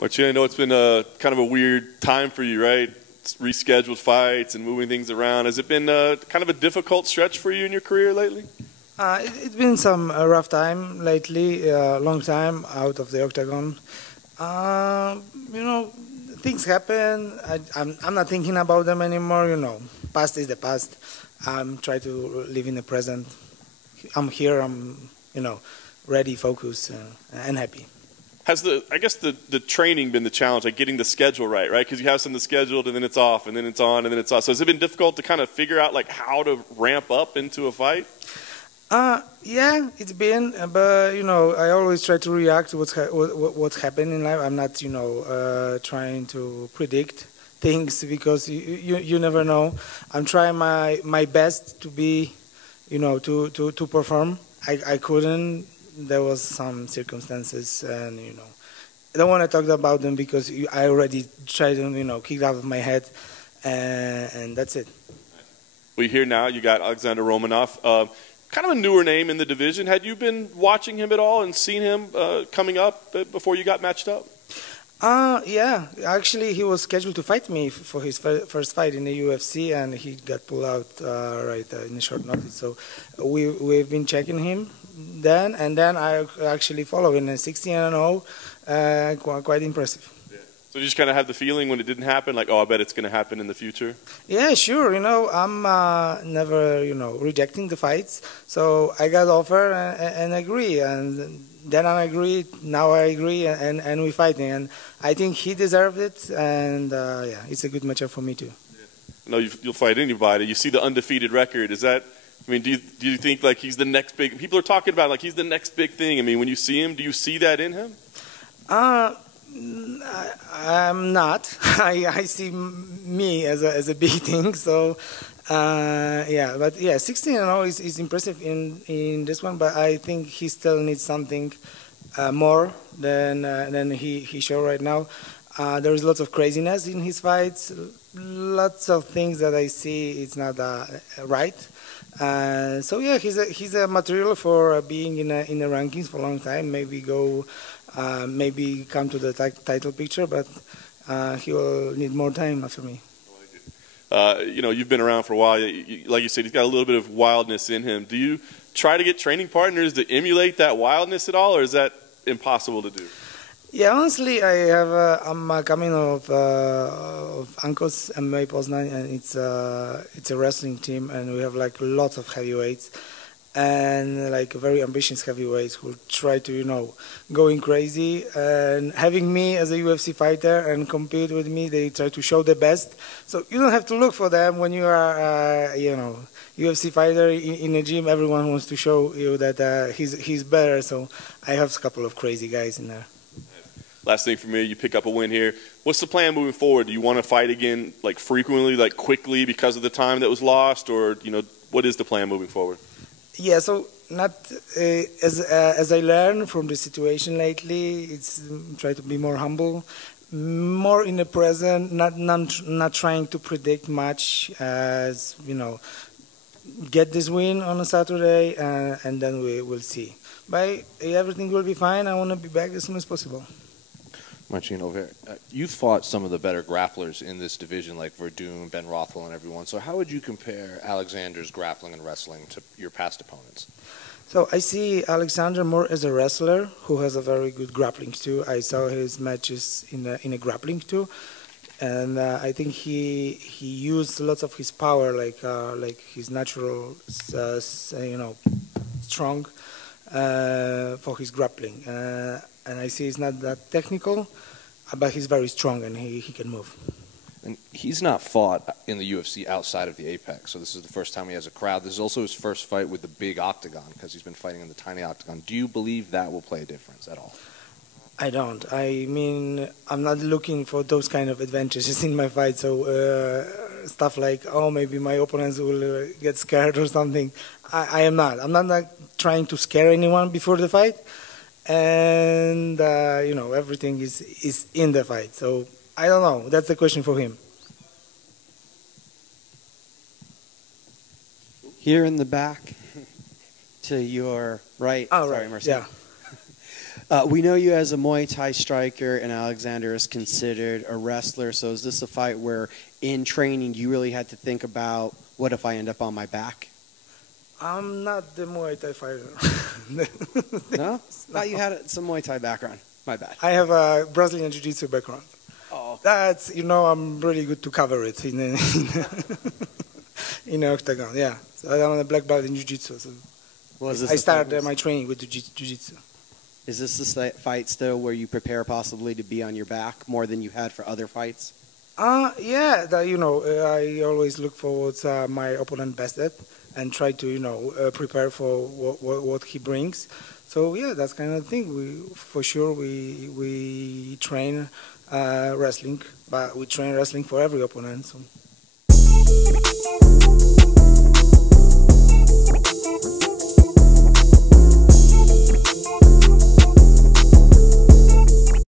Marcin, I know it's been a kind of a weird time for you, right? Rescheduled fights and moving things around. Has it been kind of a difficult stretch for you in your career lately? It's been some rough time lately, long time out of the octagon. You know, things happen. I'm not thinking about them anymore. You know, past is the past. I'm trying to live in the present. I'm here. I'm ready, focused, and happy. Has I guess the training been the challenge, like getting the schedule right? Because you have something scheduled and then it's off and then it's on and then it's off. So has it been difficult to kind of figure out like how to ramp up into a fight? Yeah, it's been, but I always try to react to what's happening in life. I'm not, trying to predict things because you never know. I'm trying my best to be, to perform. I couldn't. There was some circumstances, and I don't want to talk about them because I already tried to, kick it out of my head, and that's it. We hear now you got Alexander Romanov. Kind of a newer name in the division. Had you been watching him at all and seen him coming up before you got matched up? Yeah. Actually, he was scheduled to fight me for his first fight in the UFC, and he got pulled out in a short notice. So we've been checking him then, and then I actually followed in a 16-0. Quite impressive. So you just kind of had the feeling when it didn't happen, like, oh, I bet it's going to happen in the future? Yeah, sure. I'm never, rejecting the fights. So I got offer and agree. And then I agree. Now I agree, and we fighting. And I think he deserved it. And, yeah, it's a good matchup for me, too. Yeah. No, you'll fight anybody. You see the undefeated record. Is that, I mean, do you think, like, he's the next big, people are talking about, like, he's the next big thing. I mean, when you see him, do you see that in him? I'm not. I see me as a big thing. So, yeah. But yeah, 16-0 is impressive in this one. But I think he still needs something more than he showed right now. There is lots of craziness in his fights. Lots of things that I see it's not right. So yeah, he's a material for being in the rankings for a long time. Maybe come to the title picture, but he will need more time after me. You've been around for a while. Like you said, he's got a little bit of wildness in him. Do you try to get training partners to emulate that wildness at all, or is that impossible to do? Yeah, honestly, I'm coming of Ankos MMA Poznan, and it's a wrestling team, and we have like lots of heavyweights. And like very ambitious heavyweights who try to, going crazy. And having me as a UFC fighter and compete with me, they try to show the best. So you don't have to look for them when you are, UFC fighter in a gym. Everyone wants to show you that he's better. So I have a couple of crazy guys in there. Last thing for me, you pick up a win here. What's the plan moving forward? Do you want to fight again, like frequently, like quickly because of the time that was lost, or what is the plan moving forward? Yeah, so not as I learned from the situation lately, it's try to be more humble, more in the present, not trying to predict much. As get this win on a Saturday, and then we will see. But everything will be fine. I want to be back as soon as possible. Marcin, over here. You've fought some of the better grapplers in this division, like Verdun, Ben Rothwell, and everyone. So how would you compare Alexander's grappling and wrestling to your past opponents? So I see Alexander more as a wrestler who has a very good grappling too. I saw his matches in a grappling too, and I think he used lots of his power, like his natural, strong for his grappling. And I see he's not that technical, but he's very strong and he can move. And he's not fought in the UFC outside of the Apex, so this is the first time he has a crowd. This is also his first fight with the big octagon because he's been fighting in the tiny octagon. Do you believe that will play a difference at all? I don't. I mean, I'm not looking for those kind of advantages in my fight. So stuff like, oh, maybe my opponents will get scared or something. I am not. I'm not trying to scare anyone before the fight. And, everything is in the fight. So I don't know. That's the question for him. Here in the back, to your right. Oh, sorry, right. Marcin. We know you as a Muay Thai striker, and Alexander is considered a wrestler. So is this a fight where, in training, you really had to think about, what if I end up on my back? I'm not the Muay Thai fighter. No? Thought you had some Muay Thai background. My bad. I have a Brazilian Jiu-Jitsu background. Oh. That's, I'm really good to cover it in the octagon, yeah. So I'm a black belt in Jiu-Jitsu. So I started my training with Jiu-Jitsu. Is this the fight still where you prepare possibly to be on your back more than you had for other fights? Yeah, I always look forward to my opponent best at and try to, prepare for what he brings. So yeah, that's kind of thing. We train wrestling, but we train wrestling for every opponent. So.